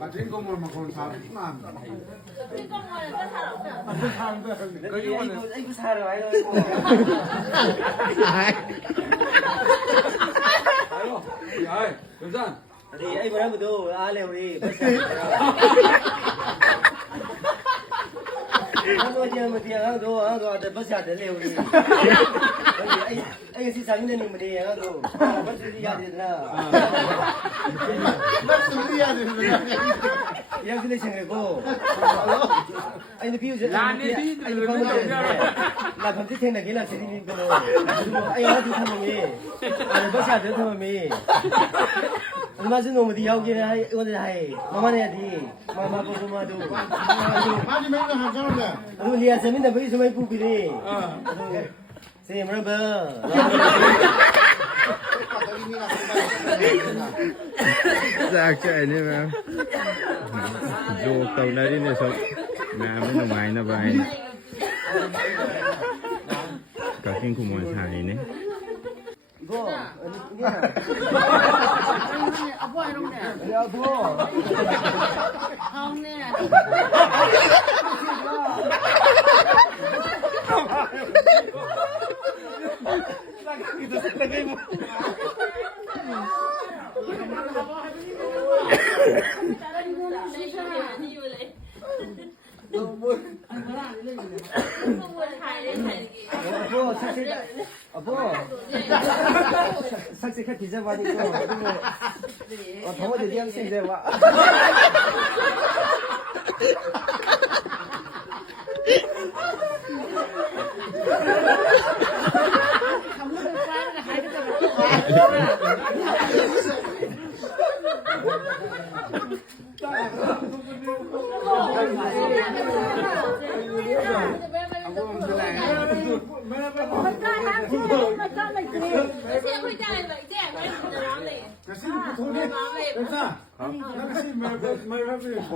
마진 거물 막 그런 사람 이거 사러 와요. 아이, 여산. Thì anh vừa nói đồ à lều đi. Anh nói chuyện mà thì anh đồ để bắt ra để lều đi. Anh xin sáng nên mình đi anh đồ. Bắt đi ra đi nào. Yang sini sini go. Anh đi phiêu anh đi không được. Là không thích thế này cái là sini đi go. Anh nói gì thằng mình. Anh bắt ra để thằng mình. 얼마지 놈이 여기는 hay 오늘 hay 마마네 디 마마 보고마도 마지 맨날 하잖아 우리야 재밌는 거 있으면 부비리 세 뭐라 ra chạy đi mà vô tàu đây đi này sao nhà mới ngoài nó vậy cả kinh khủng mọi thải này 이거 아빠 이런 거. 야 뭐? 다음에. 삭삭해 뒤져봐니까 더워지 양심 이제 와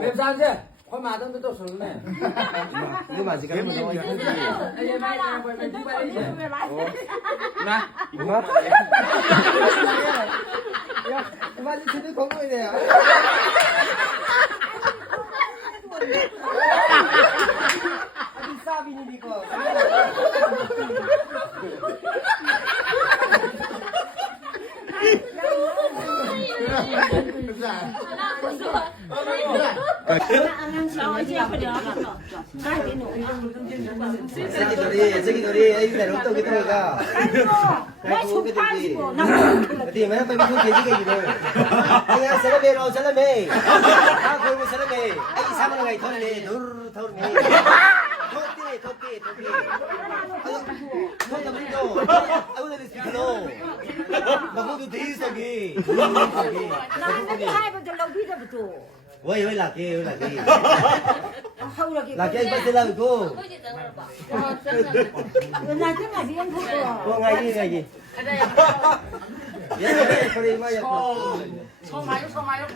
Em san chứ? Khoai mà tôi tôi sửa này. 이거 맞지? 그러면 너 이거 Nè. 이거 야, 맞지? 제대로 건강이네. 아니 싸비니까. 저기 애기 내려 또 그들어가. thì mấy tôi biết không cái gì đâu anh sẽ làm rồi sẽ làm mày à cô sẽ làm mày anh sao mà ngày thôi đi thôi mày thôi đi thôi tao biết đâu anh đã biết đâu mà cô tôi thấy sao kì hai bên đầu biết được rồi. 왜 là kia là kia anh phải làm cô là cái ngày gì anh không có. ngày gì 얘 소리 마 저 마요, 저 마요.